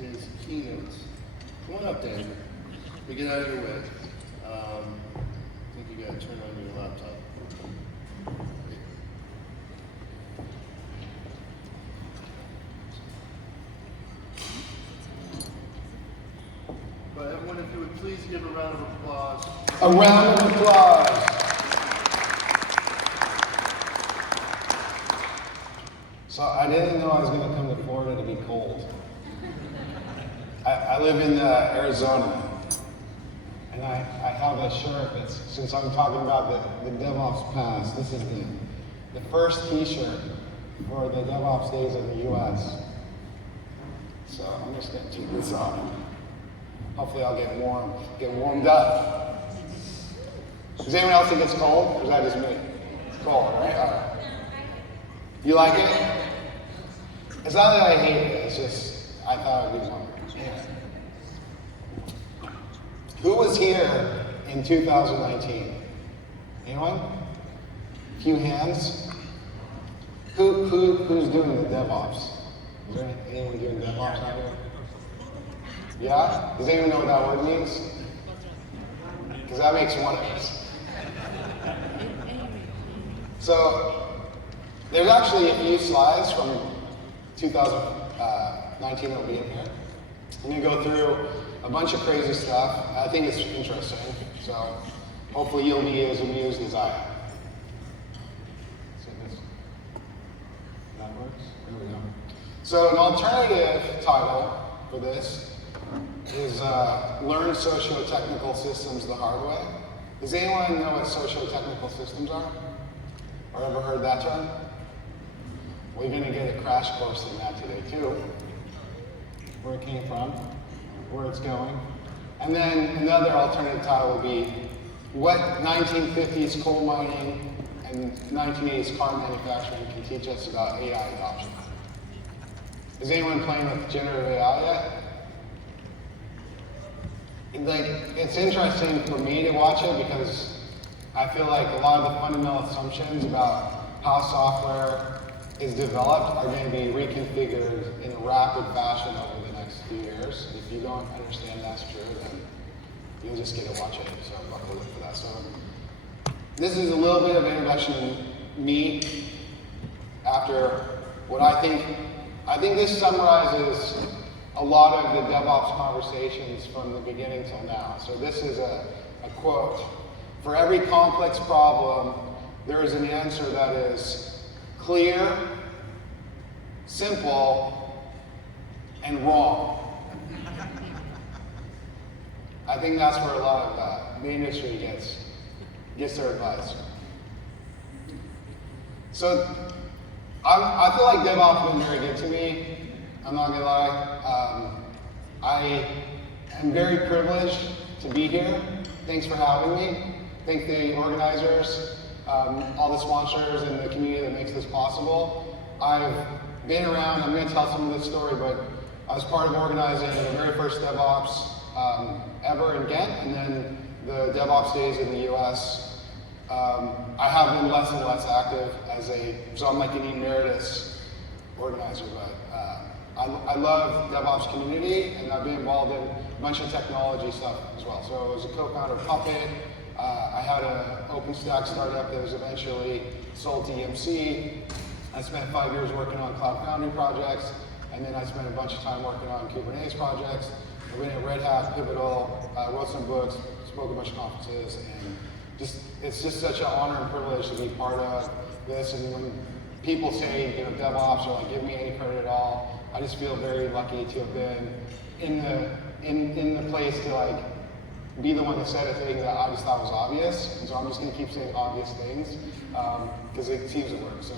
is Keynote. Come on up, Andrew. We get out of your way. I think you got to turn on your laptop. But everyone, if you would please give a round of applause. A round of applause. So I didn't know I was going to come to Florida to be cold. I live in Arizona, and I have a shirt that's, since I'm talking about the DevOps Pass, this is the first t-shirt for the DevOps Days in the US. So I'm just going to take this off. Hopefully I'll get warmed up. Does anyone else think it's cold, or is that just me? It's cold, right? All right. You like it? It's not that I hate it, it's just, I thought it would be one. Yeah. Who was here in 2019? Anyone? A few hands? Who's doing the DevOps? Is there anyone doing DevOps out here? Yeah? Does anyone know what that word means? Because that makes one of us. So, there's actually a few slides from 2019 that will be in here. I'm going to go through a bunch of crazy stuff. I think it's interesting, so hopefully you'll be as amused as I am. So that works? There we go. So an alternative title for this is Learn Socio-Technical Systems the Hard Way. Does anyone know what socio-technical systems are? Or ever heard that term? We're going to get a crash course in that today too. Where it came from, where it's going. And then another alternative title would be what 1950s coal mining and 1980s car manufacturing can teach us about AI adoption. Is anyone playing with generative AI yet? It's interesting for me to watch it because I feel like a lot of the fundamental assumptions about how software is developed are going to be reconfigured in a rapid fashion over the next few years. If you don't understand that's true, then you'll just get to watch it. So buckle up for that. So this is a little bit of an introduction to me after what I think this summarizes a lot of the DevOps conversations from the beginning till now. So this is a quote. For every complex problem, there is an answer that is clear, simple, and wrong. I think that's where a lot of the industry gets their advice. So I feel like DevOps has been very good to me. I'm not gonna lie. I am very privileged to be here. Thanks for having me. Thank the organizers, all the sponsors and the community that makes this possible. I've been around, I'm going to tell some of this story, but I was part of organizing the very first DevOps ever in Ghent, and then the DevOps Days in the US. I have been less and less active so I'm like an emeritus organizer, but I love DevOps community, and I've been involved in a bunch of technology stuff as well. So I was a co-founder of Puppet. I had an OpenStack startup that was eventually sold to EMC. I spent 5 years working on Cloud Foundry projects, and then I spent a bunch of time working on Kubernetes projects. I've been at Red Hat, Pivotal, wrote some books, spoke at a bunch of conferences, and it's just such an honor and privilege to be part of this. And when people say, DevOps, or give me any credit at all, I just feel very lucky to have been in the place to be the one that said a thing that I just thought was obvious, and so I'm just going to keep saying obvious things because it seems to work. So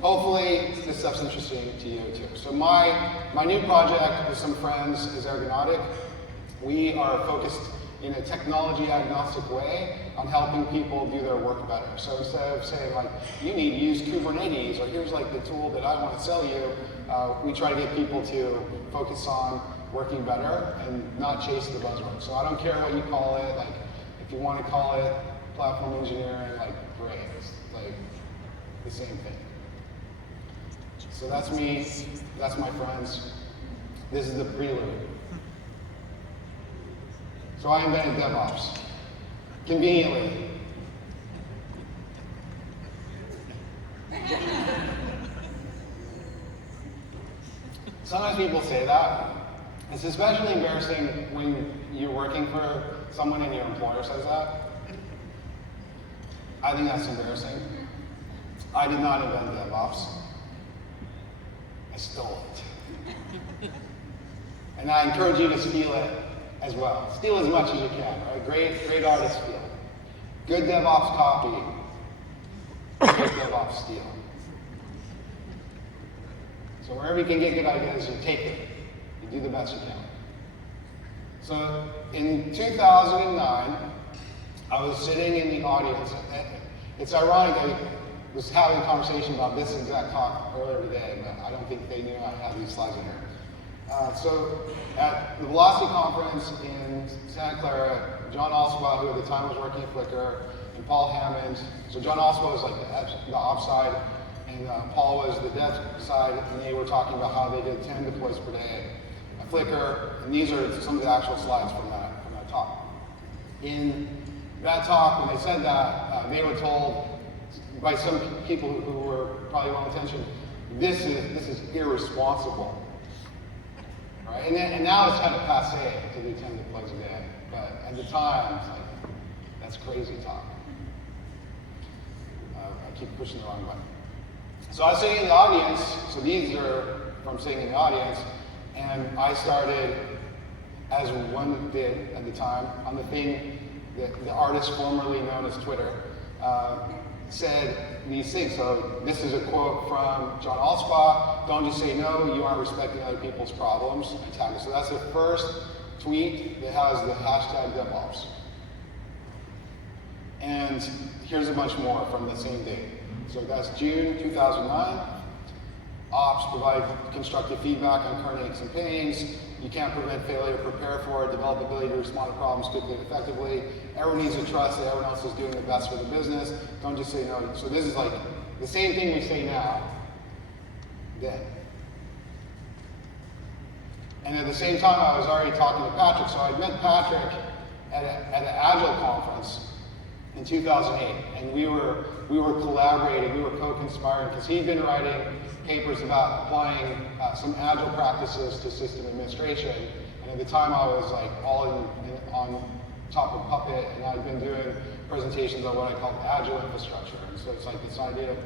hopefully this stuff's interesting to you too. So my new project with some friends is Ergonautic. We are focused in a technology agnostic way on helping people do their work better. So instead of saying you need to use Kubernetes, or here's the tool that I want to sell you, we try to get people to focus on working better and not chase the buzzword. So I don't care what you call it. If you want to call it platform engineering, great. It's the same thing. So that's me. That's my friends. This is the prelude. So I invented DevOps. Conveniently. Sometimes people say that. It's especially embarrassing when you're working for someone and your employer says that. I think that's embarrassing. I did not invent DevOps. I stole it. And I encourage you to steal it as well. Steal as much as you can, right? Great artists steal. Good DevOps copy. Great DevOps steal. So wherever you can get good ideas, you take it. You do the best you can. So in 2009, I was sitting in the audience. It's ironic, I was having a conversation about this exact talk earlier today, but I don't think they knew I had these slides in here. So at the Velocity Conference in Santa Clara, John Allspaw, who at the time was working at Flickr, and Paul Hammond. So John Allspaw was like the ops side, and Paul was the dev side, and they were talking about how they did 10 deploys per day at Flickr, and these are some of the actual slides from that talk. In that talk, when they said that, they were told by some people who were probably well-intentioned, this is irresponsible, right? And now it's kind of passé to do 10 deploys a day, but at the time, it's like, that's crazy talk. I keep pushing the wrong button. So I was sitting in the audience, so these are from sitting in the audience, and I started, as one did at the time, on the thing that the artist formerly known as Twitter said these things. So this is a quote from John Allspaw: "Don't just say no, you aren't respecting other people's problems," and tag it. So that's the first tweet that has the hashtag DevOps. And here's a bunch more from the same date. So that's June 2009. Ops provide constructive feedback on current aches and pains. You can't prevent failure, prepare for it, develop ability to respond to problems quickly and effectively. Everyone needs to trust that everyone else is doing the best for the business. Don't just say no. So this is like the same thing we say now, then. And at the same time, I was already talking to Patrick. So I met Patrick at an Agile conference in 2008, and we were collaborating, we were co-conspiring, because he'd been writing papers about applying some Agile practices to system administration, and at the time I was like all on top of Puppet, and I'd been doing presentations on what I called Agile infrastructure, and so it's like this idea of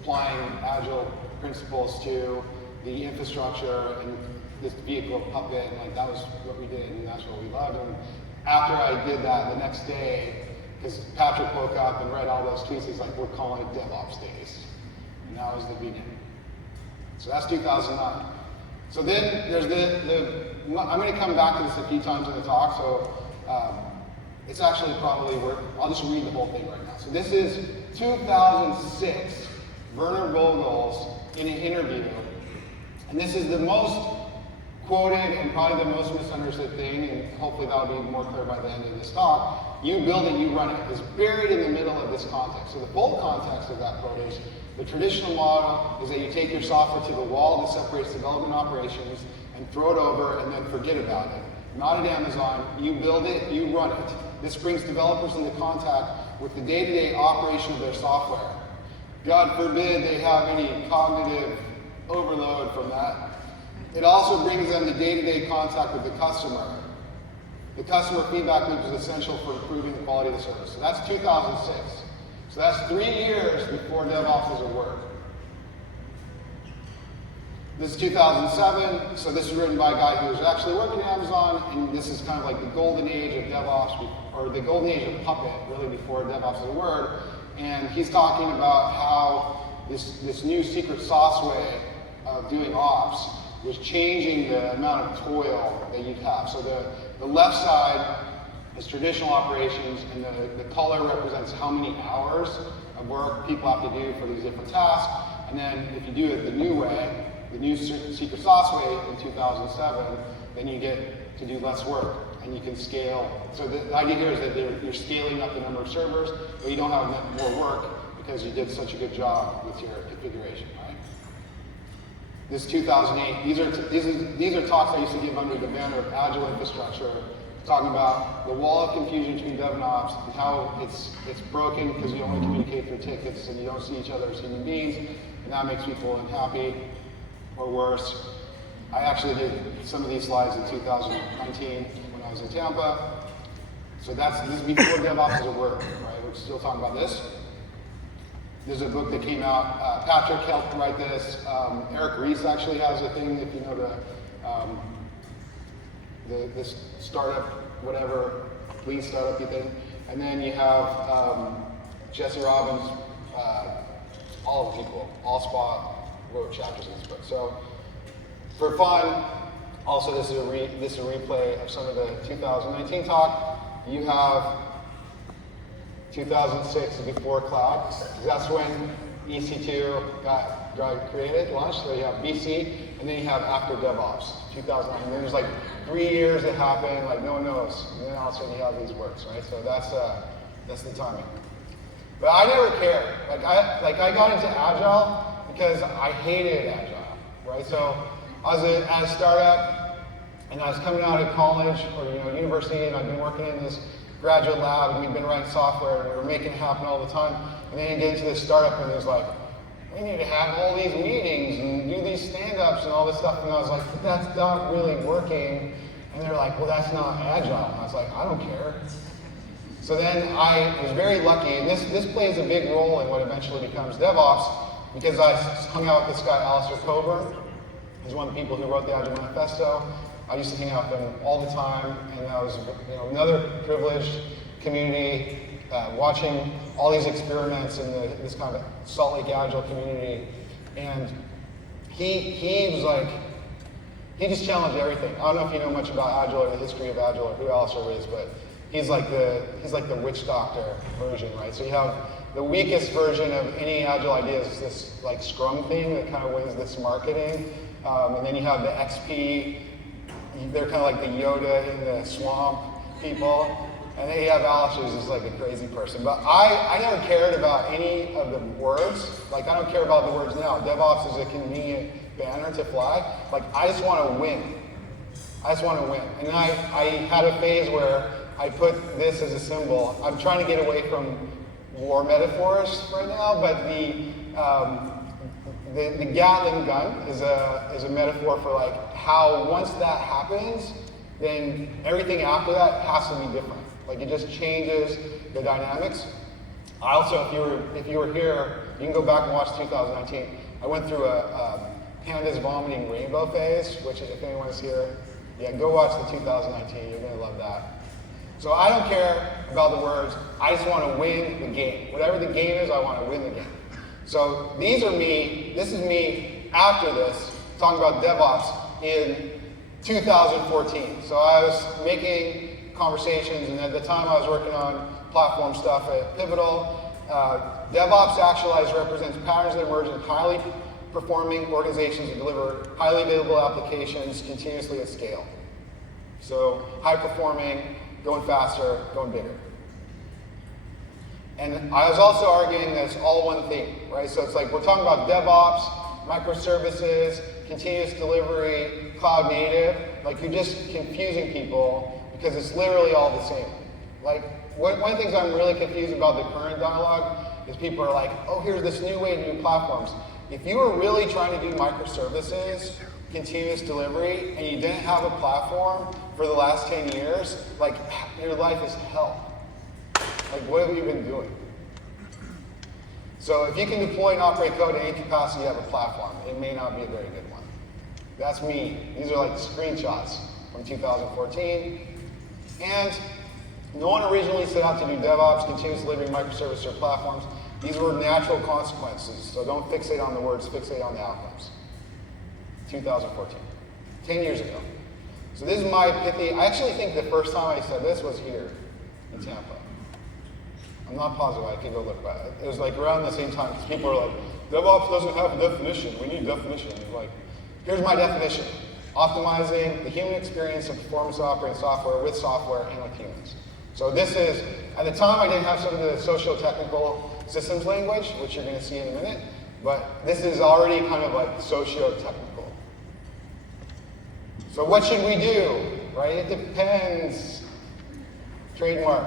applying Agile principles to the infrastructure and this vehicle of Puppet, and like that was what we did, and that's what we loved. And after I did that, the next day, because Patrick woke up and read all those tweets, he's like, "We're calling it DevOpsDays." And that was the beginning. So that's 2009. So then there's I'm going to come back to this a few times in the talk, so it's actually probably worth, I'll just read the whole thing right now. So this is 2006, Werner Vogel's in an interview, and this is the most quoted and probably the most misunderstood thing, and hopefully that'll be more clear by the end of this talk. You build it, you run it. It's buried in the middle of this context. So the full context of that quote is, the traditional model is that you take your software to the wall that separates development operations and throw it over and then forget about it. Not at Amazon. You build it, you run it. This brings developers into contact with the day-to-day operation of their software. God forbid they have any cognitive overload from that. It also brings them to day-to-day contact with the customer. The customer feedback loop is essential for improving the quality of the service. So that's 2006. So that's 3 years before DevOps was a word. This is 2007. So this is written by a guy who was actually working at Amazon, and this is kind of like the golden age of DevOps, or the golden age of Puppet, really before DevOps was a word. And he's talking about how this new secret sauce way of doing ops was changing the amount of toil that you'd have. So the left side is traditional operations, and the color represents how many hours of work people have to do for these different tasks. And then if you do it the new way, the new secret sauce way in 2007, then you get to do less work, and you can scale. So the idea here is that you're scaling up the number of servers, but you don't have more work because you did such a good job with your configuration, right? This 2008. These are talks I used to give under the banner of Agile Infrastructure, talking about the wall of confusion between Dev and Ops and how it's broken because you only communicate through tickets and you don't see each other as human beings, and that makes people unhappy or worse. I actually did some of these slides in 2019 when I was in Tampa. So this is before DevOps is a word, right? We're still talking about this. There's a book that came out. Patrick helped write this. Eric Ries actually has a thing, if you know this startup, whatever, lean startup thing. And then you have Jesse Robbins, all of the people, Allspot wrote chapters in this book. So for fun, also this is a replay of some of the 2019 talk. You have 2006 before cloud, because that's when EC2 got created, launched. So you have BC, and then you have after DevOps, 2009. And then there's like 3 years that happen, like no one knows. And then all of a sudden you have these works, right? So that's the timing. But I never cared. I got into Agile because I hated Agile, right? So I was at a startup, and I was coming out of college or university, and I've been working in this graduate lab, and we've been writing software, and we were making it happen all the time. And then you get into this startup, and there's like, we need to have all these meetings and do these stand-ups and all this stuff. And I was like, but that's not really working. And they're like, well, that's not Agile. And I was like, I don't care. So then I was very lucky, and this plays a big role in what eventually becomes DevOps, because I hung out with this guy, Alistair Coburn. He's one of the people who wrote the Agile Manifesto. I used to hang out with him all the time, and that was another privileged community, watching all these experiments in this kind of Salt Lake Agile community. And he was like, he just challenged everything. I don't know if you know much about Agile or the history of Agile or who Alistair is, but he's like the witch doctor version, right? So you have the weakest version of any Agile idea is this like Scrum thing that kind of wins this marketing. And then you have the XP, they're kind of like the Yoda in the swamp people. And then you have Alistair, who's just like a crazy person. But I never cared about any of the words. Like, I don't care about the words now. DevOps is a convenient banner to fly. Like, I just want to win. I just want to win. And I had a phase where I put this as a symbol. I'm trying to get away from war metaphors right now, but the Gatling gun is a metaphor for like how once that happens, then everything after that has to be different. Like it just changes the dynamics. I also, if you were here, you can go back and watch 2019. I went through a pandas vomiting rainbow phase, which if anyone's here, yeah, go watch the 2019. You're gonna love that. So I don't care about the words. I just want to win the game. Whatever the game is, I want to win the game. So these are me. This is me after this, talking about DevOps in 2014. So I was making conversations, and at the time I was working on platform stuff at Pivotal. DevOps actualized represents patterns that emerge in highly performing organizations that deliver highly available applications continuously at scale. So high performing, going faster, going bigger. And I was also arguing that it's all one thing, right? So it's like we're talking about DevOps, microservices, continuous delivery, cloud native. Like you're just confusing people because it's literally all the same. Like one of the things I'm really confused about the current dialogue is people are like, oh, here's this new way to do platforms. If you were really trying to do microservices, continuous delivery, and you didn't have a platform for the last 10 years, like your life is hell. Like what have you been doing? So if you can deploy and operate code in any capacity, you have a platform. It may not be a very good one. That's me. These are like screenshots from 2014. And no one originally set out to do DevOps, continuous delivery, microservices, or platforms. These were natural consequences. So don't fixate on the words, fixate on the outcomes. 2014, 10 years ago. So this is my pithy. I actually think the first time I said this was here in Tampa. I'm not positive, I can go look back. It was like around the same time, because people are like, DevOps doesn't have a definition, we need definition. And like, here's my definition. Optimizing the human experience of performance operating software with humans. So this is, at the time I didn't have some of the socio-technical systems language, which you're gonna see in a minute, but this is already kind of like socio-technical. So what should we do, right? It depends. Trademark.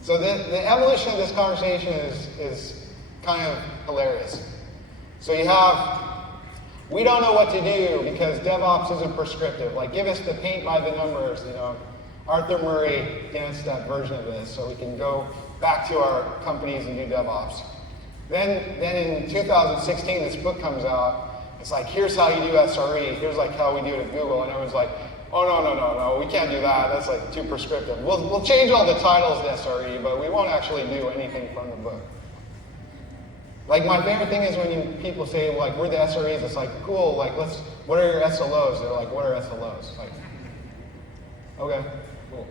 So the evolution of this conversation is kind of hilarious. So you have, we don't know what to do because DevOps isn't prescriptive. Like, give us the paint by the numbers, you know. Arthur Murray danced that version of this, so we can go back to our companies and do DevOps. Then in 2016, this book comes out. It's like, here's how you do SRE. Here's like how we do it at Google. And everyone's like, oh, no, we can't do that. That's like too prescriptive. We'll change all the titles to SRE, but we won't actually do anything from the book. Like, my favorite thing is when people say, like, we're the SREs. It's like, cool, like, what are your SLOs? They're like, what are SLOs? Like, okay, cool.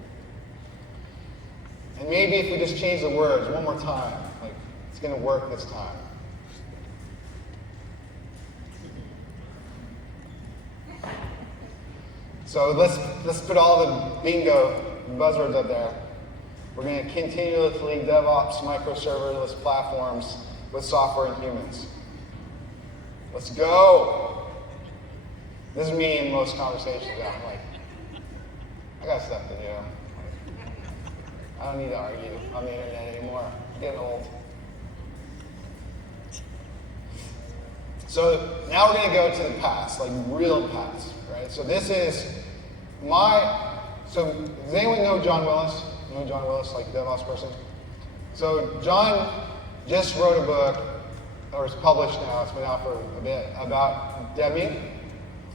And maybe if we just change the words one more time, like, it's going to work this time. So let's put all the bingo buzzwords up there. We're going to continuously DevOps microserverless platforms with software and humans. Let's go. This is me in most conversations. I'm like, I got stuff to do. I don't need to argue on the internet anymore. I'm getting old. So now we're going to go to the past, like real past, right? So this is so does anyone know John Willis? You know John Willis, like DevOps person? So John just wrote a book, or it's published now, it's been out for a bit, about Deming.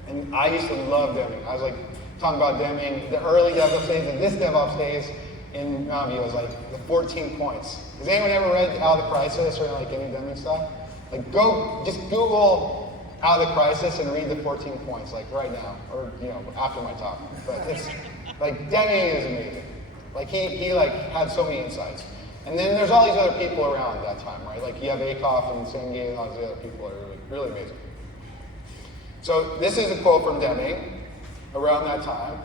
And I used to love Deming. I was like talking about Deming, the early DevOps days, and this DevOps days in Mountain View was like the 14 points. Has anyone ever read Out of the Crisis or like any Deming stuff? Like just Google Out of the Crisis and read the 14 points, like right now, or after my talk. But it's like Deming is amazing. Like he like had so many insights. And then there's all these other people around at that time, right? Like you have Akoff and Senge and all these other people are really amazing. So this is a quote from Deming around that time.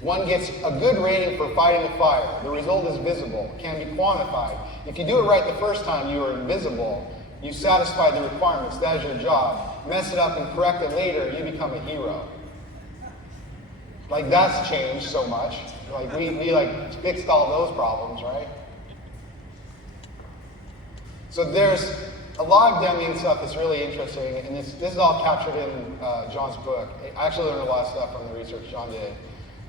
One gets a good rating for fighting the fire. The result is visible, can be quantified. If you do it right the first time, you are invisible. You satisfy the requirements, that is your job. Mess it up and correct it later, you become a hero. Like that's changed so much. Like we like fixed all those problems, right? So there's a lot of Deming stuff that's really interesting, and this is all captured in John's book. I actually learned a lot of stuff from the research John did.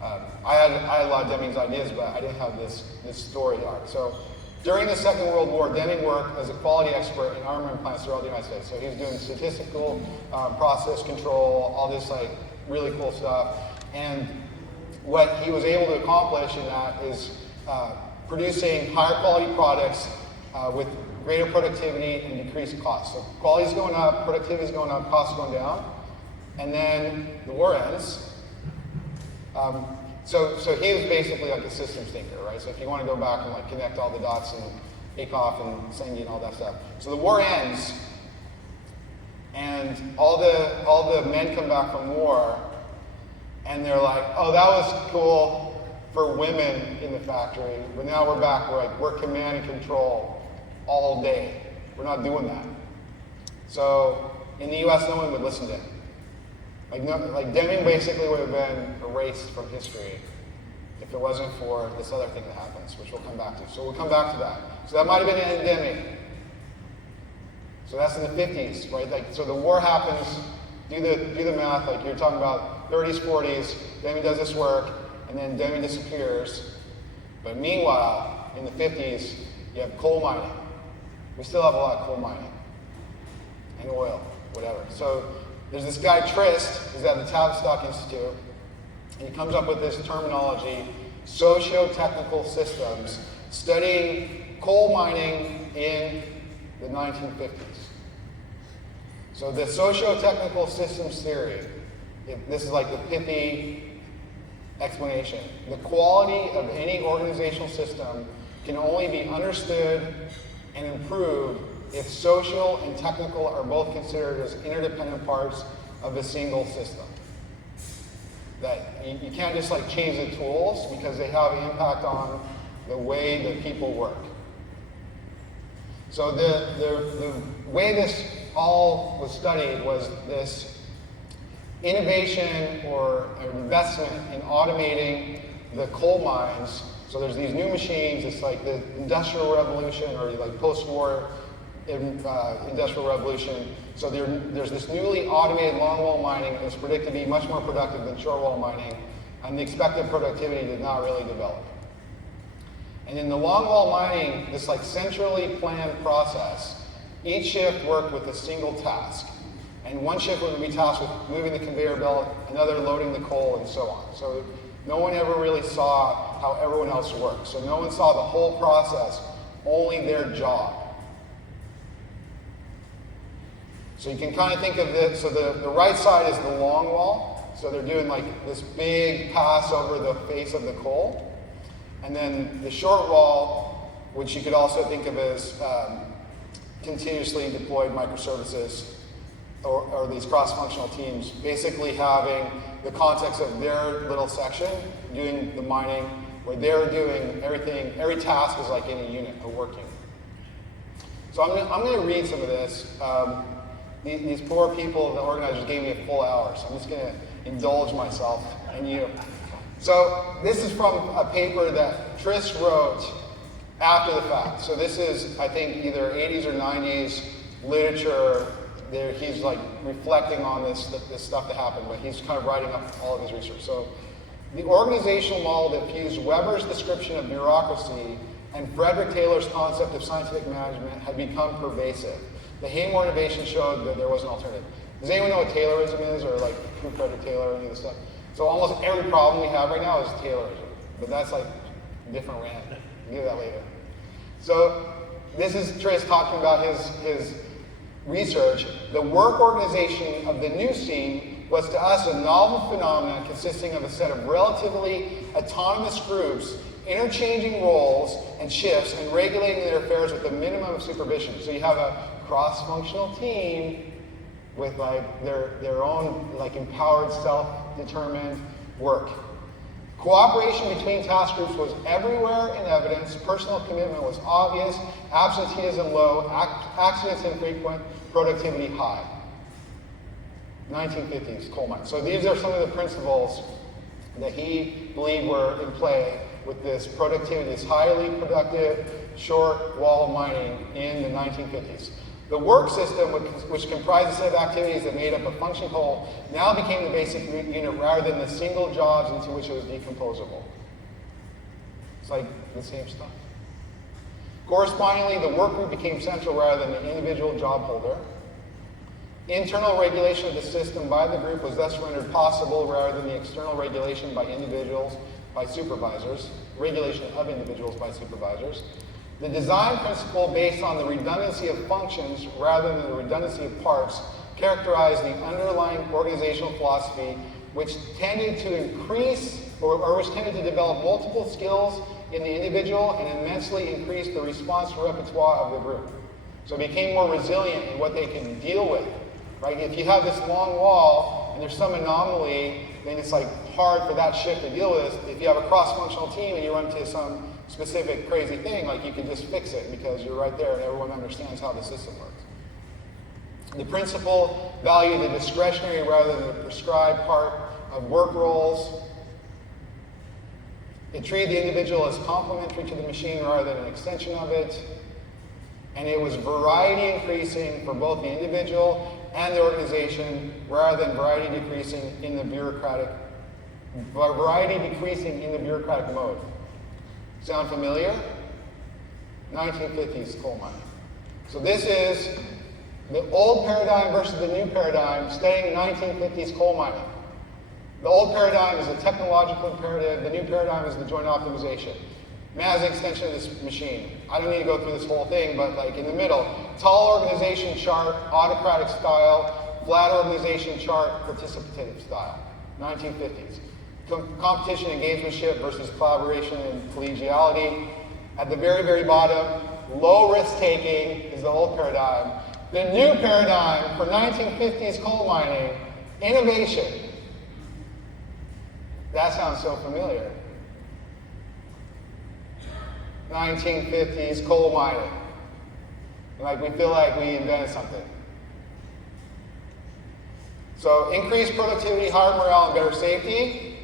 I had a lot of Deming's ideas, but I didn't have this story arc. So during the Second World War, Deming worked as a quality expert in armament plants throughout the United States. So he was doing statistical process control, all this like really cool stuff. And what he was able to accomplish in that is producing higher quality products with greater productivity and decreased costs. So quality is going up, productivity is going up, costs going down. And then the war ends. So he was basically like a systems thinker, right? So if you want to go back and like connect all the dots and Akoff and Senge and all that stuff. So the war ends, and all the men come back from war, and they're like, oh, that was cool for women in the factory, but now we're back, we're command and control all day. We're not doing that. So in the US, no one would listen to him. Like Deming basically would have been erased from history if it wasn't for this other thing that happens, which we'll come back to. So we'll come back to that. So that might have been an endemic. So that's in the 50s, right? Like, so the war happens, do the math, like you're talking about 30s, 40s, Deming does this work, and then Deming disappears. But meanwhile, in the 50s, you have coal mining. We still have a lot of coal mining. And oil, whatever. So there's this guy, Trist, who's at the Tavistock Institute, and he comes up with this terminology, Socio-Technical Systems, studying coal mining in the 1950s. So the Socio-Technical Systems theory, this is like the pithy explanation. The quality of any organizational system can only be understood and improved if social and technical are both considered as interdependent parts of a single system. That you can't just like change the tools because they have an impact on the way that people work. So the way this all was studied was this innovation or investment in automating the coal mines. So there's these new machines, it's like the industrial revolution or like post-war industrial revolution. So there's this newly automated longwall mining that's predicted to be much more productive than shortwall mining, and the expected productivity did not really develop. And in the longwall mining, this like centrally planned process, each shift worked with a single task. And one shift would be tasked with moving the conveyor belt, another loading the coal, and so on. So no one ever really saw how everyone else worked. So no one saw the whole process, only their job. So you can kind of think of this, so the right side is the long wall. So they're doing like this big pass over the face of the coal. And then the short wall, which you could also think of as continuously deployed microservices, or these cross-functional teams, basically having the context of their little section, doing the mining, where they're doing everything, every task is like in a unit, a work unit. So I'm going to read some of this. These poor people, the organizers gave me a full hour, so I'm just going to indulge myself and you. So this is from a paper that Tris wrote after the fact. So this is, I think, either 80s or 90s literature. He's like reflecting on this stuff that happened, but he's kind of writing up all of his research. So the organizational model that fused Weber's description of bureaucracy and Frederick Taylor's concept of scientific management had become pervasive. The Haymore innovation showed that there was an alternative. Does anyone know what Taylorism is, or like who Frederick Taylor or any of this stuff? So almost every problem we have right now is Taylorism, but that's like a different rant. We'll do that later. So this is Tris talking about his research. The work organization of the new scene was to us a novel phenomenon consisting of a set of relatively autonomous groups interchanging roles and shifts and regulating their affairs with a minimum of supervision. So you have a cross-functional team with like their own like empowered, self-determined work. Cooperation between task groups was everywhere in evidence. Personal commitment was obvious. Absenteeism low. Accidents infrequent. Productivity high. 1950s coal mine. So these are some of the principles that he believed were in play with this productivity, this highly productive short wall mining in the 1950s. The work system, which comprised a set of activities that made up a function whole, now became the basic unit rather than the single jobs into which it was decomposable. It's like the same stuff. Correspondingly, the work group became central rather than the individual job holder. Internal regulation of the system by the group was thus rendered possible rather than the external regulation by individuals, by supervisors, regulation of individuals by supervisors. The design principle based on the redundancy of functions rather than the redundancy of parts characterized the underlying organizational philosophy, which tended to increase or which tended to develop multiple skills in the individual and immensely increase the response repertoire of the group. So it became more resilient in what they can deal with. Right? If you have this long wall and there's some anomaly, then it's like hard for that shift to deal with. If you have a cross-functional team and you run into some specific crazy thing, like you can just fix it because you're right there and everyone understands how the system works. The principle valued the discretionary rather than the prescribed part of work roles. It treated the individual as complementary to the machine rather than an extension of it. And it was variety increasing for both the individual and the organization rather than variety decreasing in the bureaucratic mode. Sound familiar? 1950s coal mining. So this is the old paradigm versus the new paradigm studying 1950s coal mining. The old paradigm is a technological imperative. The new paradigm is the joint optimization. Man, as an extension of this machine. I don't need to go through this whole thing, but like in the middle, tall organization chart, autocratic style, flat organization chart, participative style. 1950s. Competition and gamesmanship versus collaboration and collegiality. At the very, very bottom, low risk taking is the old paradigm. The new paradigm for 1950s coal mining, innovation. That sounds so familiar. 1950s coal mining. Like we feel like we invented something. So increased productivity, higher morale, and better safety.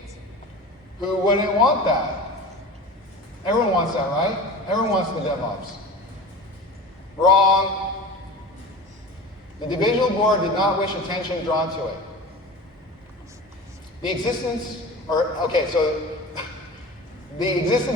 Who wouldn't want that? Everyone wants that, right? Everyone wants the DevOps. Wrong. The divisional board did not wish attention drawn to it. The existence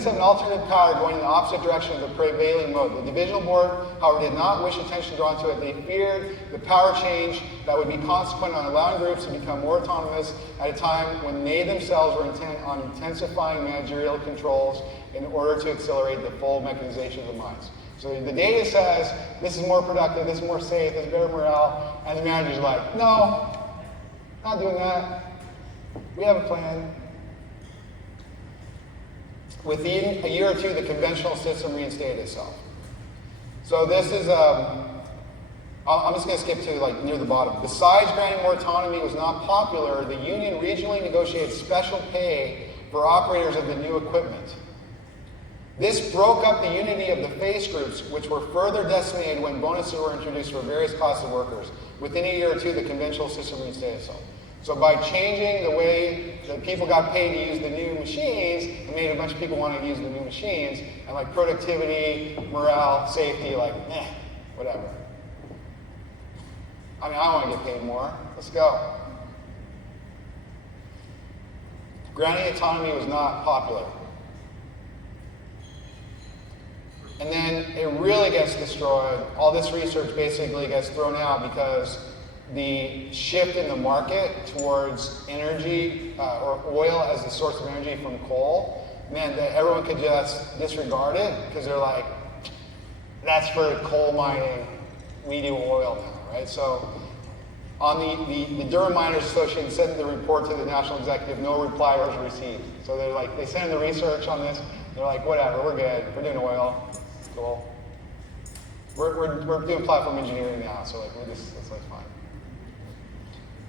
of an alternative power going in the opposite direction of the prevailing mode. The divisional board, however, did not wish attention drawn to it. They feared the power change that would be consequent on allowing groups to become more autonomous at a time when they themselves were intent on intensifying managerial controls in order to accelerate the full mechanization of the mines. So the data says, this is more productive, this is more safe, this is better morale, and the manager's like, no, not doing that. We have a plan. Within a year or two, the conventional system reinstated itself. So this is, I'm just going to skip to like near the bottom. Besides granting more autonomy was not popular, the union regionally negotiated special pay for operators of the new equipment. This broke up the unity of the face groups, which were further decimated when bonuses were introduced for various classes of workers. Within a year or two, the conventional system reinstated itself. So by changing the way that people got paid to use the new machines, it made a bunch of people want to use the new machines, and like productivity, morale, safety, like, whatever. I mean, I want to get paid more. Let's go. Granting autonomy was not popular. And then it really gets destroyed. All this research basically gets thrown out because the shift in the market towards energy or oil as the source of energy from coal meant that everyone could just disregard it because they're like, that's for coal mining, we do oil now, right? So on the Durham Miners Association sent the report to the national executive, no reply was received. So they're like, they sent in the research on this, they're like, whatever, we're good, we're doing oil, cool. We're doing platform engineering now, so like, that's fine.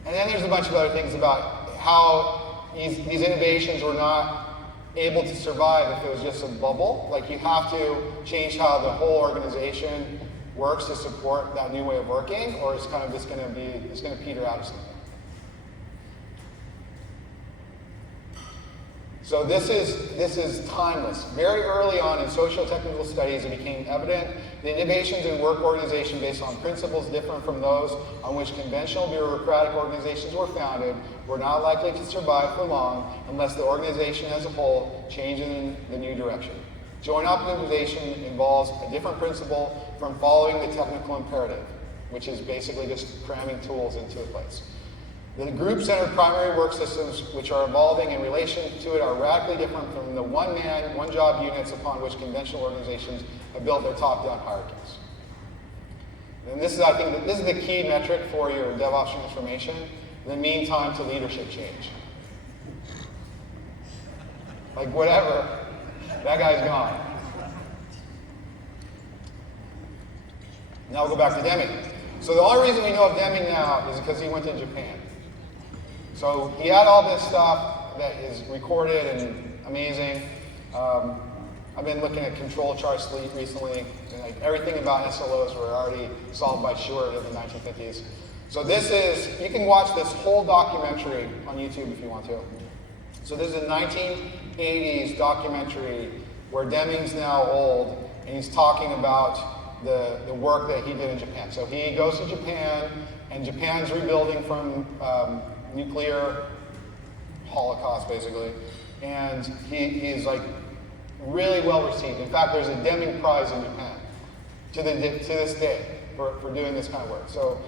And then there's a bunch of other things about how these innovations were not able to survive if it was just a bubble. Like you have to change how the whole organization works to support that new way of working, or it's kind of just going to peter out of something. So this is timeless. Very early on in socio-technical studies, it became evident the innovations in work organization based on principles different from those on which conventional bureaucratic organizations were founded were not likely to survive for long unless the organization as a whole changed in the new direction. Joint optimization involves a different principle from following the technical imperative, which is basically just cramming tools into a place. The group-centered primary work systems which are evolving in relation to it are radically different from the one-man, one-job units upon which conventional organizations have built their top-down hierarchies. And this is, I think, this is the key metric for your DevOps transformation, the mean time to leadership change. Like whatever, that guy's gone. Now we'll go back to Deming. So the only reason we know of Deming now is because he went to Japan. So he had all this stuff that is recorded and amazing. I've been looking at control charts recently, and like everything about SLOs were already solved by Short in the 1950s. So this is, you can watch this whole documentary on YouTube if you want to. So this is a 1980s documentary where Deming's now old, and he's talking about the work that he did in Japan. So he goes to Japan, and Japan's rebuilding from nuclear holocaust, basically. And he's like really well received. In fact, there's a Deming Prize in Japan to this day for doing this kind of work. So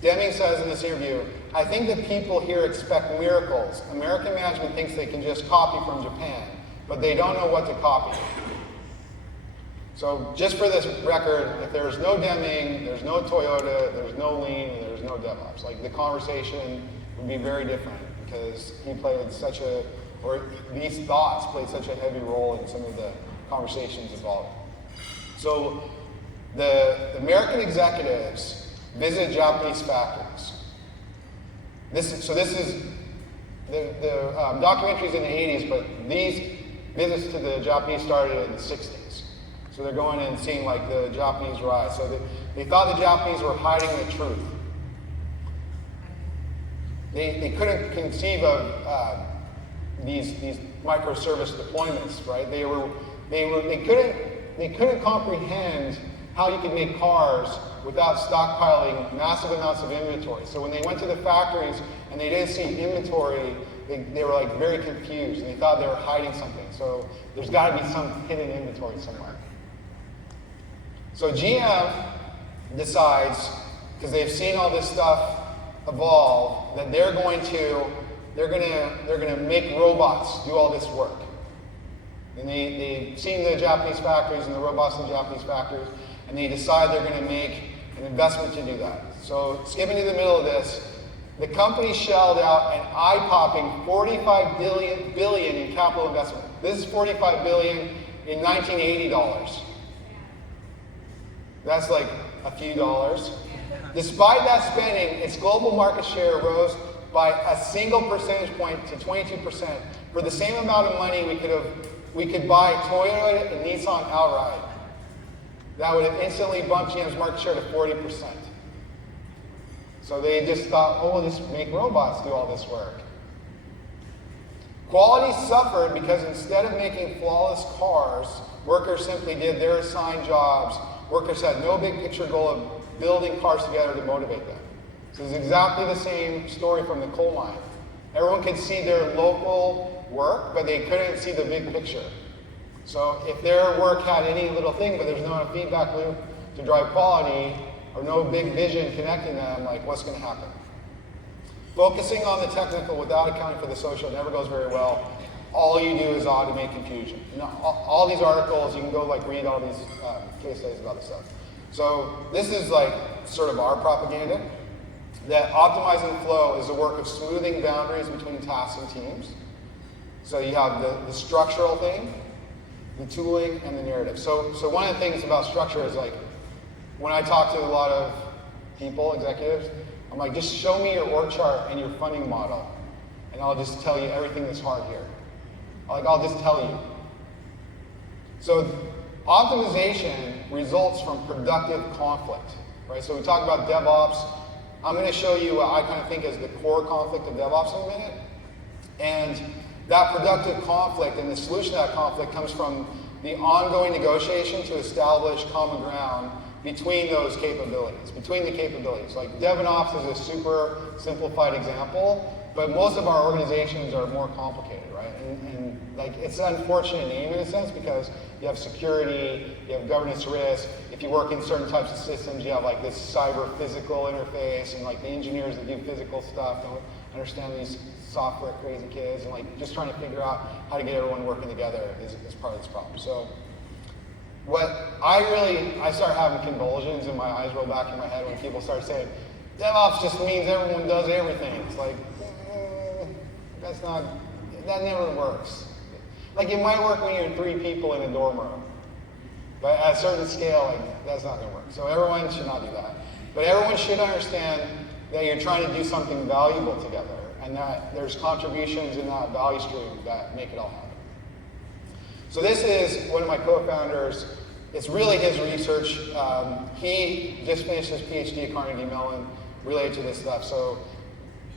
Deming says in this interview, I think that people here expect miracles. American management thinks they can just copy from Japan, but they don't know what to copy. So just for this record, if there's no Deming, there's no Toyota, there's no Lean, and there's no DevOps. Like the conversation would be very different because he played such a, or these thoughts played such a heavy role in some of the conversations involved. So the American executives visit Japanese factories. This is the documentary's in the 80s, but these visits to the Japanese started in the 60s. So they're going and seeing like the Japanese rise. So they thought the Japanese were hiding the truth. they couldn't conceive of these microservice deployments, right? They couldn't comprehend how you could make cars without stockpiling massive amounts of inventory. So when they went to the factories and they didn't see inventory, they were like very confused and they thought they were hiding something. So there's got to be some hidden inventory somewhere. So GM decides, because they've seen all this stuff evolve, that they're going to make robots do all this work. And they've seen the Japanese factories and the robots in the Japanese factories, and they decide they're going to make an investment to do that. So skipping to the middle of this, the company shelled out an eye-popping $45 billion in capital investment. This is $45 billion in 1980 dollars. That's like a few dollars. Despite that spending, its global market share rose by a single percentage point to 22%. For the same amount of money, we could buy Toyota and Nissan outright. That would have instantly bumped GM's market share to 40%. So they just thought, oh, we'll just make robots do all this work. Quality suffered because instead of making flawless cars, workers simply did their assigned jobs. Workers had no big picture goal of building cars together to motivate them. So it's exactly the same story from the coal mine. Everyone could see their local work, but they couldn't see the big picture. So if their work had any little thing, but there's no feedback loop to drive quality, or no big vision connecting them, like what's going to happen? Focusing on the technical without accounting for the social never goes very well. All you do is automate confusion. You know, all these articles, you can go like read all these case studies about this stuff. So this is like sort of our propaganda, that optimizing flow is the work of smoothing boundaries between tasks and teams. So you have the structural thing, the tooling, and the narrative. So one of the things about structure is like, when I talk to a lot of people, executives, I'm like, just show me your org chart and your funding model, and I'll just tell you everything that's hard here. I'll just tell you. So optimization results from productive conflict, right? So we talk about DevOps. I'm going to show you what I kind of think is the core conflict of DevOps in a minute. And that productive conflict and the solution to that conflict comes from the ongoing negotiation to establish common ground between those capabilities, between the capabilities. Like DevOps is a super simplified example, but most of our organizations are more complicated, right? And like it's an unfortunate name in a sense because you have security, you have governance risk. If you work in certain types of systems, you have like this cyber physical interface, and like the engineers that do physical stuff don't understand these software crazy kids, and like just trying to figure out how to get everyone working together is part of this problem. So what I start having convulsions and my eyes roll back in my head when people start saying, DevOps just means everyone does everything. It's like, that never works. Like it might work when you're 3 people in a dorm room, but at a certain scale, like, that's not gonna work. So everyone should not do that. But everyone should understand that you're trying to do something valuable together, and that there's contributions in that value stream that make it all happen. So this is one of my co-founders. It's really his research. He just finished his PhD at Carnegie Mellon related to this stuff. So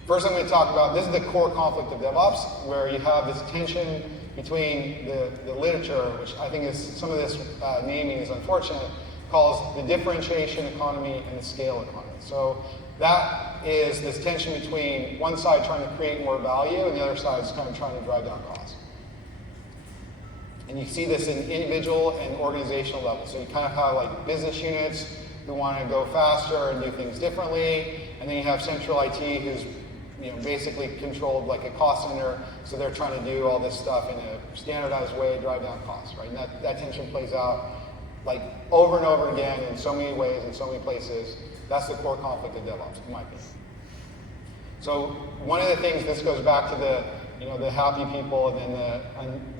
first I'm going to talk about, this is the core conflict of DevOps, where you have this tension between the literature, which I think is, some of this naming is unfortunate, calls the differentiation economy and the scale economy. So that is this tension between one side trying to create more value and the other side is kind of trying to drive down costs. And you see this in individual and organizational level. So you kind of have like business units who want to go faster and do things differently, and then you have central IT who's basically controlled like a cost center, so they're trying to do all this stuff in a standardized way, drive down costs, right? And that tension plays out like over and over again in so many ways, in so many places. That's the core conflict of DevOps, in my opinion. So one of the things, this goes back to the happy people and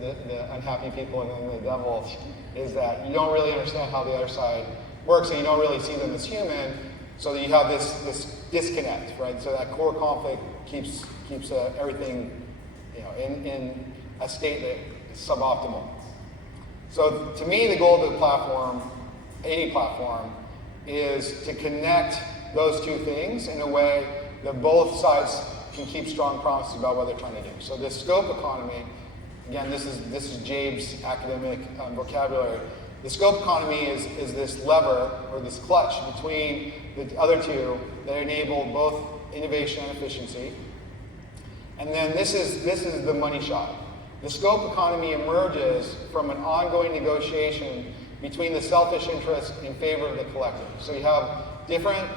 then the unhappy people and then the devils, is that you don't really understand how the other side works and you don't really see them as human, so that you have this disconnect, right? So that core conflict keeps everything in a state that is suboptimal. So to me, the goal of the platform, any platform, is to connect those two things in a way that both sides can keep strong promises about what they're trying to do. So this scope economy, again, this is Jabe's academic vocabulary. The scope economy is this lever or this clutch between the other two that enable both innovation and efficiency. And then this is the money shot. The scope economy emerges from an ongoing negotiation between the selfish interests in favor of the collective. So you have different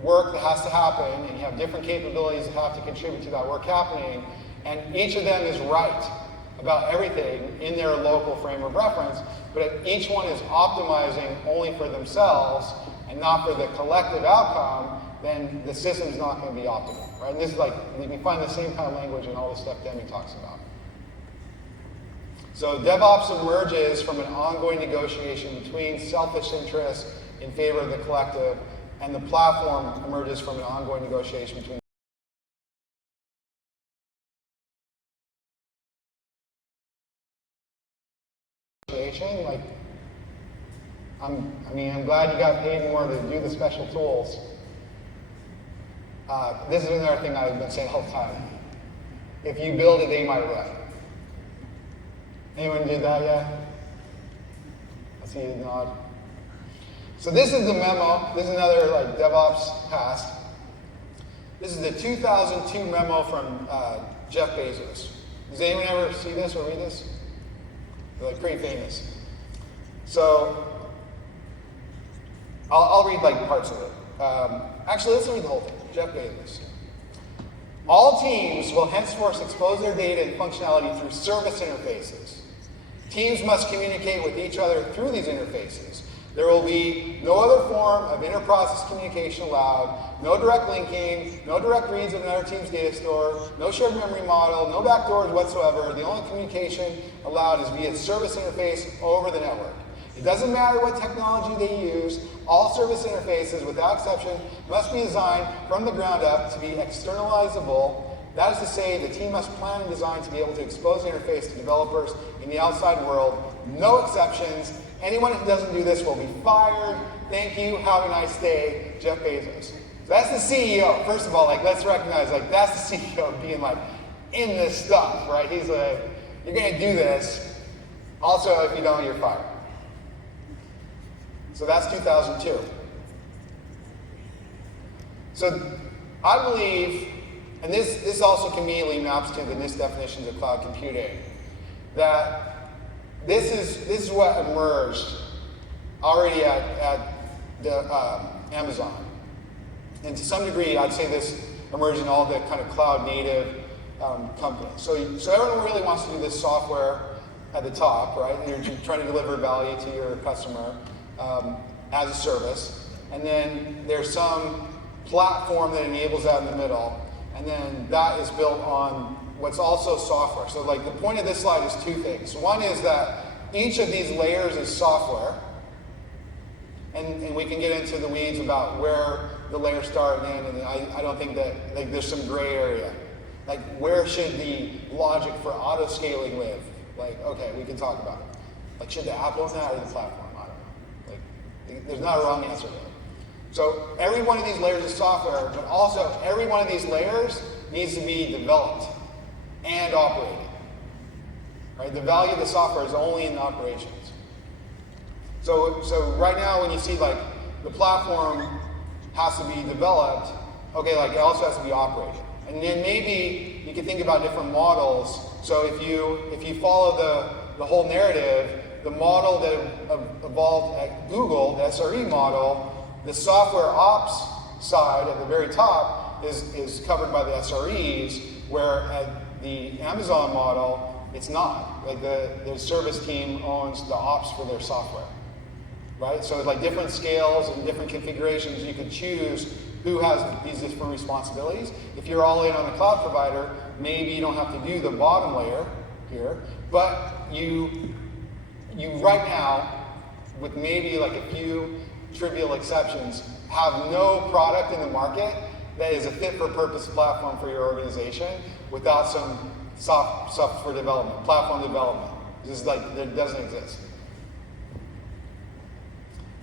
work that has to happen, and you have different capabilities that have to contribute to that work happening, and each of them is right about everything in their local frame of reference, but if each one is optimizing only for themselves and not for the collective outcome, then the system's not going to be optimal, right? And this is like, we find the same kind of language in all the stuff Demi talks about. So DevOps emerges from an ongoing negotiation between selfish interests in favor of the collective, and the platform emerges from an ongoing negotiation between like, I'm glad you got paid more to do the special tools. This is another thing I've been saying all the time. If you build it, they might run. Anyone did that yet? I see you nod. So this is the memo. This is another like DevOps past. This is the 2002 memo from Jeff Bezos. Does anyone ever see this or read this? They're like pretty famous. So I'll read like parts of it. Actually, let's read the whole thing. Jeff Bezos. All teams will henceforth expose their data and functionality through service interfaces. Teams must communicate with each other through these interfaces. There will be no other form of inter-process communication allowed, no direct linking, no direct reads of another team's data store, no shared memory model, no backdoors whatsoever. The only communication allowed is via service interface over the network. It doesn't matter what technology they use, all service interfaces, without exception, must be designed from the ground up to be externalizable. That is to say, the team must plan and design to be able to expose the interface to developers in the outside world. No exceptions. Anyone who doesn't do this will be fired. Thank you. Have a nice day. Jeff Bezos. So that's the CEO. First of all, like, let's recognize, like, that's the CEO being like in this stuff, right? He's like, you're going to do this. Also, if you don't, you're fired. So that's 2002. So I believe, and this also conveniently maps to the NIST definitions of cloud computing, that this is what emerged already at the Amazon. And to some degree, I'd say this emerged in all the kind of cloud native companies. So everyone really wants to do this software at the top, right? You're trying to deliver value to your customer as a service. And then there's some platform that enables that in the middle. And then that is built on what's also software. So like the point of this slide is two things. One is that each of these layers is software. And we can get into the weeds about where the layers start and end. And I don't think that, like, there's some gray area. Like, where should the logic for auto-scaling live? Like, okay, we can talk about it. Like, should the app own that or the platform? I don't know. Like, there's not a wrong answer there. So every one of these layers is software, but also every one of these layers needs to be developed and operated. Right? The value of the software is only in the operations. So right now when you see like the platform has to be developed, okay, like it also has to be operated. And then maybe you can think about different models. So if you follow the whole narrative, the model that evolved at Google, the SRE model, the software ops side at the very top is covered by the SREs, where at the Amazon model, it's not. Like the service team owns the ops for their software, right? So it's like different scales and different configurations. You can choose who has these different responsibilities. If you're all in on a cloud provider, maybe you don't have to do the bottom layer here, but you right now, with maybe like a few trivial exceptions, have no product in the market that is a fit-for-purpose platform for your organization without some software development, platform development. This is like, it doesn't exist.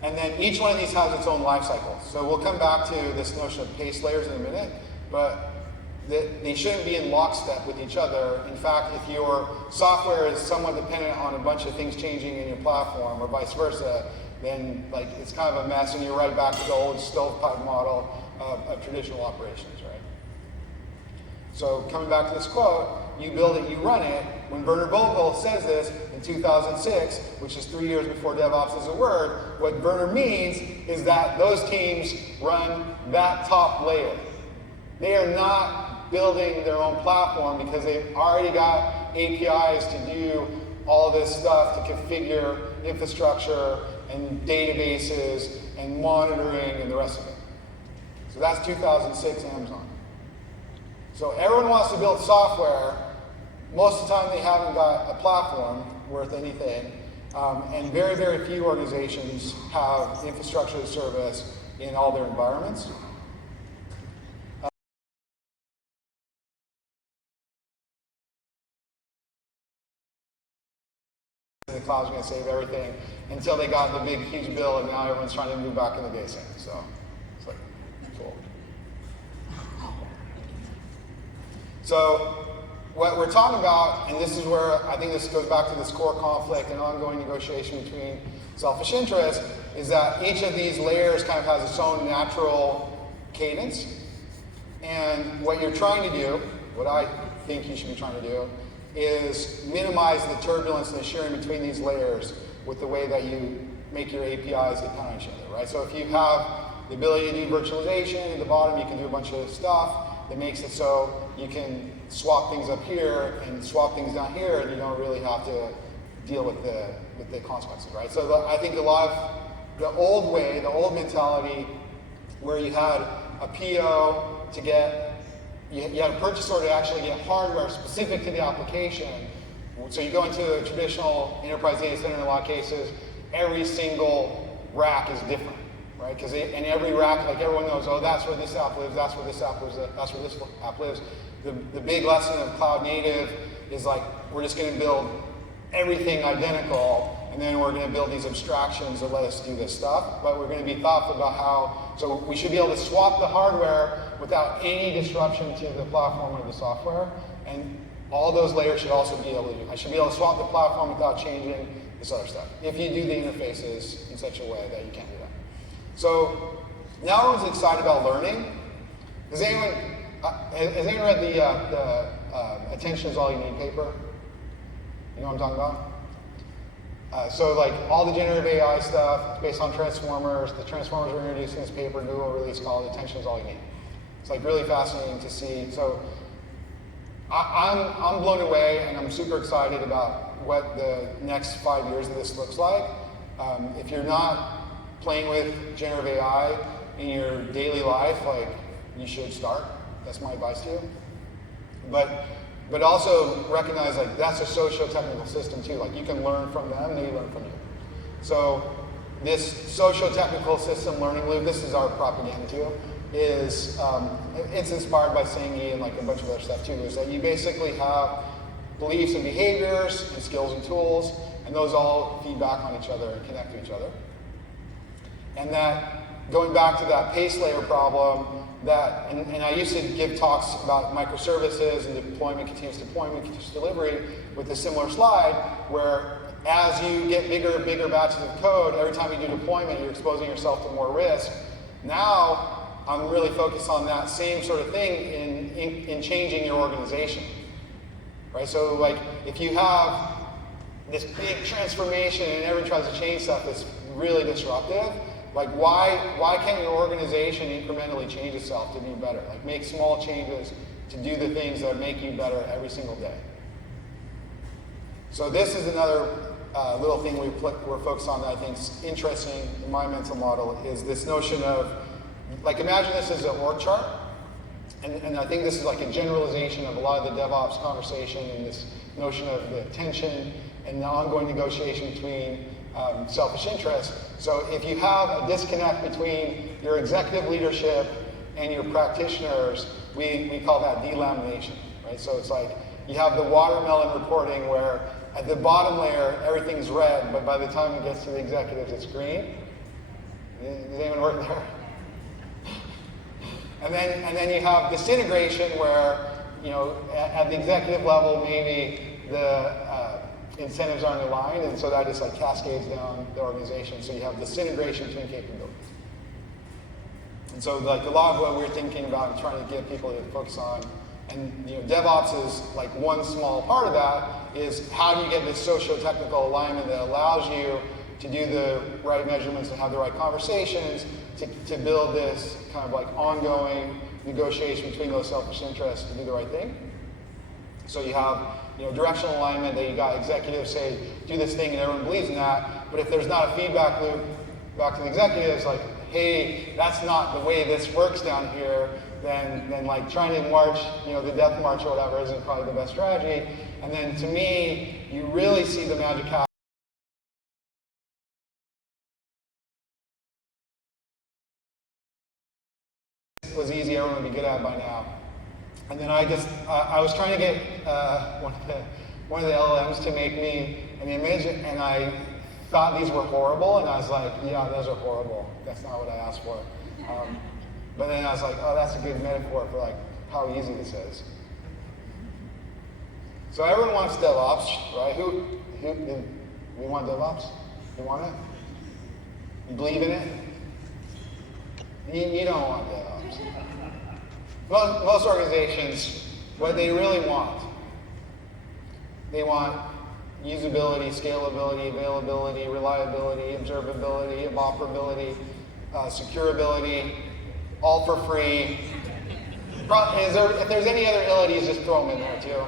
And then each one of these has its own life cycle. So we'll come back to this notion of pace layers in a minute, but that they shouldn't be in lockstep with each other. In fact, if your software is somewhat dependent on a bunch of things changing in your platform or vice versa, then like it's kind of a mess and you're right back to the old stovepipe model of traditional operations, right? So coming back to this quote, you build it, you run it. When Werner Vogel says this in 2006, which is 3 years before DevOps is a word, what Werner means is that those teams run that top layer. They are not building their own platform because they've already got APIs to do all this stuff, to configure infrastructure and databases and monitoring and the rest of it. So that's 2006 Amazon. So everyone wants to build software. Most of the time they haven't got a platform worth anything. And very, very few organizations have infrastructure as a service in all their environments. The cloud's going to save everything until they got the big, huge bill, and now everyone's trying to move back in the basement. So it's like, cool. So what we're talking about, and this is where I think this goes back to this core conflict and ongoing negotiation between selfish interests, is that each of these layers kind of has its own natural cadence. And what you're trying to do, what I think you should be trying to do, is minimize the turbulence and the sharing between these layers with the way that you make your APIs depend on each other, right? So if you have the ability to do virtualization, at the bottom you can do a bunch of stuff that makes it so you can swap things up here and swap things down here, and you don't really have to deal with the consequences, right? So I think a lot of the old way, the old mentality, where you had a PO to get, you had a purchase order to actually get hardware specific to the application. So you go into a traditional enterprise data center in a lot of cases, every single rack is different, right? Because in every rack, like everyone knows, oh, that's where this app lives, that's where this app lives, that's where this app lives. The big lesson of cloud native is like, we're just going to build everything identical, and then we're going to build these abstractions that let us do this stuff, but we're going to be thoughtful about how, so we should be able to swap the hardware without any disruption to the platform or the software, and all those layers should also be able to do. I should be able to swap the platform without changing this other stuff, if you do the interfaces in such a way that you can't do that. So now everyone's excited about learning. Has anyone read the Attention is All You Need paper? You know what I'm talking about? So like all the generative AI stuff based on transformers, the transformers were introduced in this paper Google released called Attention is All You Need. It's like really fascinating to see. So I'm blown away, and I'm super excited about what the next 5 years of this looks like. If you're not playing with generative AI in your daily life, like you should start. That's my advice to you. But also recognize like that's a socio-technical system too. Like you can learn from them, they learn from you. So this socio-technical system learning loop, this is our propaganda too, is it's inspired by Sengi and like a bunch of other stuff too, is that you basically have beliefs and behaviors and skills and tools, and those all feed back on each other and connect to each other. And that, going back to that pace layer problem, that, and I used to give talks about microservices and deployment, continuous delivery with a similar slide, where as you get bigger and bigger batches of code, every time you do deployment, you're exposing yourself to more risk. Now, I'm really focused on that same sort of thing in changing your organization, right? So like, if you have this big transformation and everyone tries to change stuff that's really disruptive, like why can't your organization incrementally change itself to be better? Like make small changes to do the things that make you better every single day. So this is another little thing we're focused on that I think is interesting in my mental model, is this notion of, like imagine this as an org chart, and I think this is like a generalization of a lot of the DevOps conversation and this notion of the tension and the ongoing negotiation between selfish interests. So if you have a disconnect between your executive leadership and your practitioners, we call that delamination, right? So it's like you have the watermelon reporting where at the bottom layer everything's red, but by the time it gets to the executives it's green. Does anyone work there? And then you have disintegration where, at the executive level, maybe the incentives aren't aligned, and so that just like cascades down the organization. So you have disintegration between capabilities. And so like a lot of what we're thinking about and trying to get people to focus on, and DevOps is like one small part of that, is how do you get this socio-technical alignment that allows you to do the right measurements and have the right conversations to build this kind of like ongoing negotiation between those selfish interests to do the right thing. So you have directional alignment that you got executives say, do this thing, and everyone believes in that. But if there's not a feedback loop back to the executives, like, hey, that's not the way this works down here, then like trying to march, the death march or whatever isn't probably the best strategy. And then to me, you really see the magic happen. Was easy, everyone would be good at by now. And then I was trying to get one of the LLMs to make me an image, and I thought these were horrible, and I was like, yeah, those are horrible. That's not what I asked for. But then I was like, oh, that's a good metaphor for like how easy this is. So everyone wants DevOps, right? We want DevOps? You want it? You believe in it? You don't want DevOps. Most organizations, what they really want, they want usability, scalability, availability, reliability, observability, operability, securability, all for free. If there's any other ilities, just throw them in there too.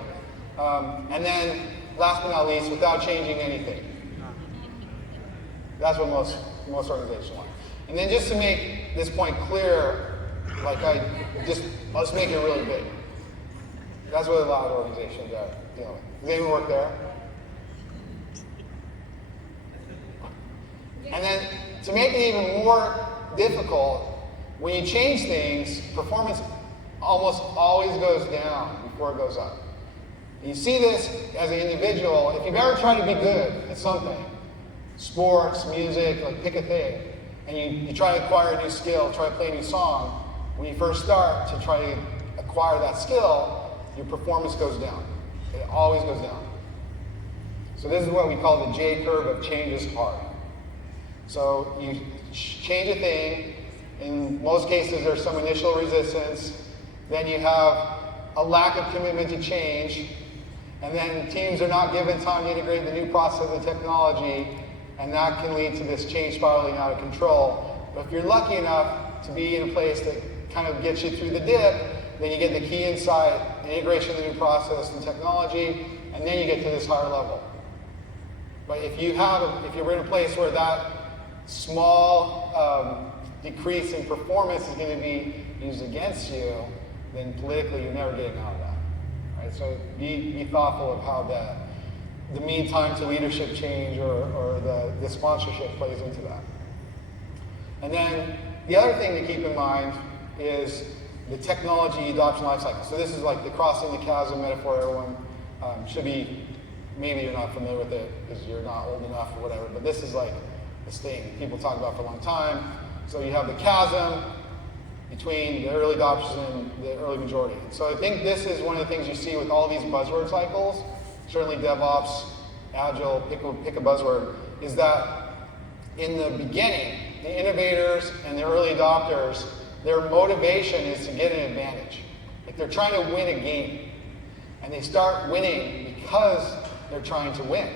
And then, last but not least, without changing anything. That's what most organizations want. And then just to make this point clear, like I'll just make it really big. That's what a lot of organizations are dealing with. Does anyone work there? And then to make it even more difficult, when you change things, performance almost always goes down before it goes up. You see this as an individual. If you've ever tried to be good at something, sports, music, like pick a thing, and you try to acquire a new skill, try to play a new song, when you first start to try to acquire that skill, your performance goes down. It always goes down. So this is what we call the J curve of change is hard. So you change a thing. In most cases, there's some initial resistance. Then you have a lack of commitment to change. And then teams are not given time to integrate the new process and technology. And that can lead to this change spiraling out of control. But if you're lucky enough to be in a place that kind of gets you through the dip, then you get the key insight, integration of the new process and technology, and then you get to this higher level. But if you're in a place where that small decrease in performance is going to be used against you, then politically you're never getting out of that. Right? So be thoughtful of how the mean time to leadership change or the sponsorship plays into that. And then the other thing to keep in mind is the technology adoption lifecycle. So this is like the crossing the chasm metaphor. Everyone should be, maybe you're not familiar with it because you're not old enough or whatever, but this is like this thing people talk about for a long time. So you have the chasm between the early adopters and the early majority. So I think this is one of the things you see with all these buzzword cycles, certainly DevOps, Agile, pick a buzzword, is that in the beginning, the innovators and the early adopters, their motivation is to get an advantage. Like they're trying to win a game. And they start winning because they're trying to win.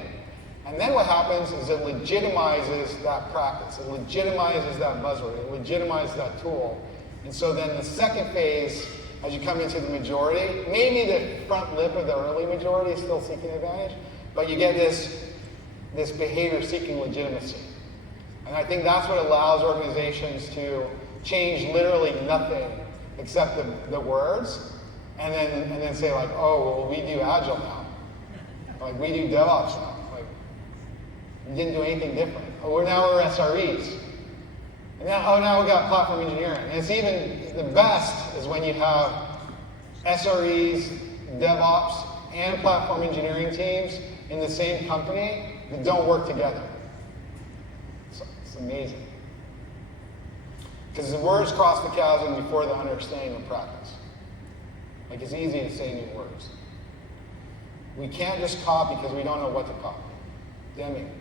And then what happens is it legitimizes that practice. It legitimizes that buzzword. It legitimizes that tool. And so then the second phase, as you come into the majority, maybe the front lip of the early majority is still seeking advantage, but you get this behavior seeking legitimacy. And I think that's what allows organizations to change literally nothing except the words, and then say like, oh, well, we do Agile now. Like, we do DevOps now. Like, we didn't do anything different. Oh, we're SREs. And now we got platform engineering. And it's even the best is when you have SREs, DevOps, and platform engineering teams in the same company that don't work together. It's amazing. Because the words cross the chasm before the understanding of practice. Like, it's easy to say new words. We can't just copy because we don't know what to copy. Deming.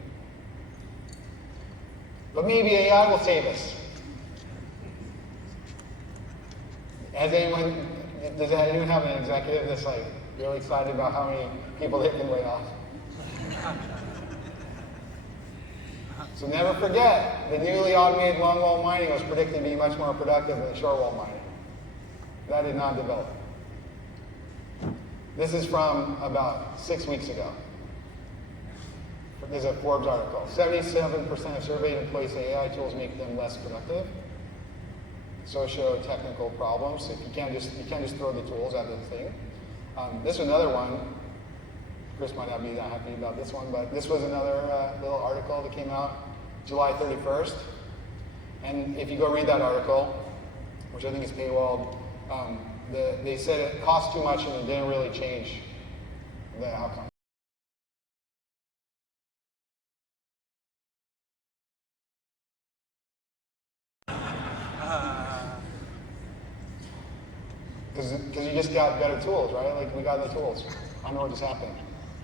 But maybe AI will save us. Does anyone have an executive that's like really excited about how many people they can lay off? So never forget, the newly automated long wall mining was predicted to be much more productive than short wall mining. That did not develop. This is from about 6 weeks ago. There's a Forbes article. 77% of surveyed employees say AI tools make them less productive. Socio-technical problems. You can't just throw the tools at the thing. This is another one. Chris might not be that happy about this one, but this was another little article that came out July 31st. And if you go read that article, which I think is paywalled, they said it cost too much and it didn't really change the outcome. Because you just got better tools, right? Like, we got the tools. I don't know what just happened.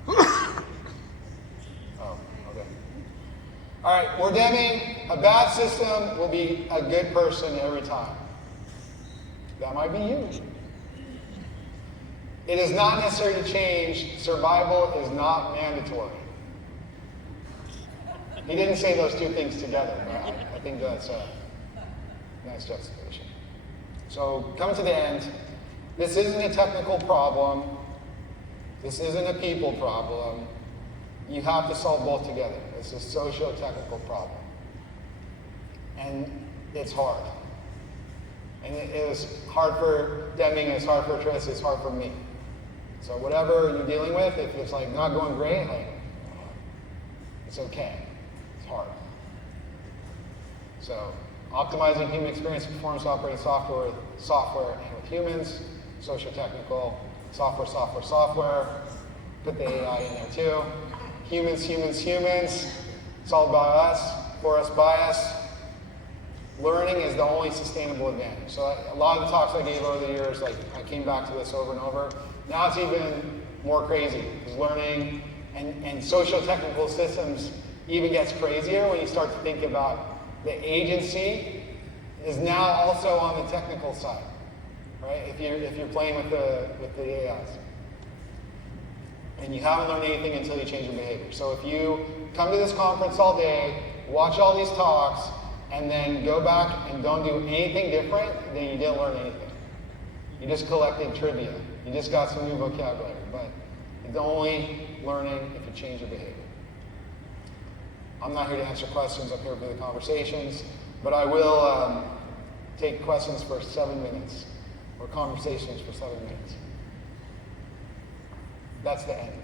Oh, okay. All right, we're demming. A bad system will be a good person every time. That might be you. It is not necessary to change. Survival is not mandatory. He didn't say those two things together, but I think that's a nice justification. So, coming to the end, this isn't a technical problem. This isn't a people problem. You have to solve both together. It's a socio-technical problem. And it's hard. And it is hard for Deming, it's hard for Tris, it's hard for me. So whatever you're dealing with, if it's like not going great, like, it's okay. It's hard. So optimizing human experience and performance operating software and with humans, socio-technical, software. Put the AI in there too. Humans. It's all about us, for us, by us. Learning is the only sustainable advantage. So a lot of the talks I gave over the years, like, I came back to this over and over. Now it's even more crazy, because learning and socio-technical systems even gets crazier when you start to think about the agency is now also on the technical side, right? If you're playing with the AIs. And you haven't learned anything until you change your behavior. So if you come to this conference all day, watch all these talks, and then go back and don't do anything different, then you didn't learn anything. You just collected trivia. You just got some new vocabulary. But it's only learning if you change your behavior. I'm not here to answer questions. I'm here for the conversations. But I will take questions for 7 minutes, or conversations for 7 minutes. That's the end.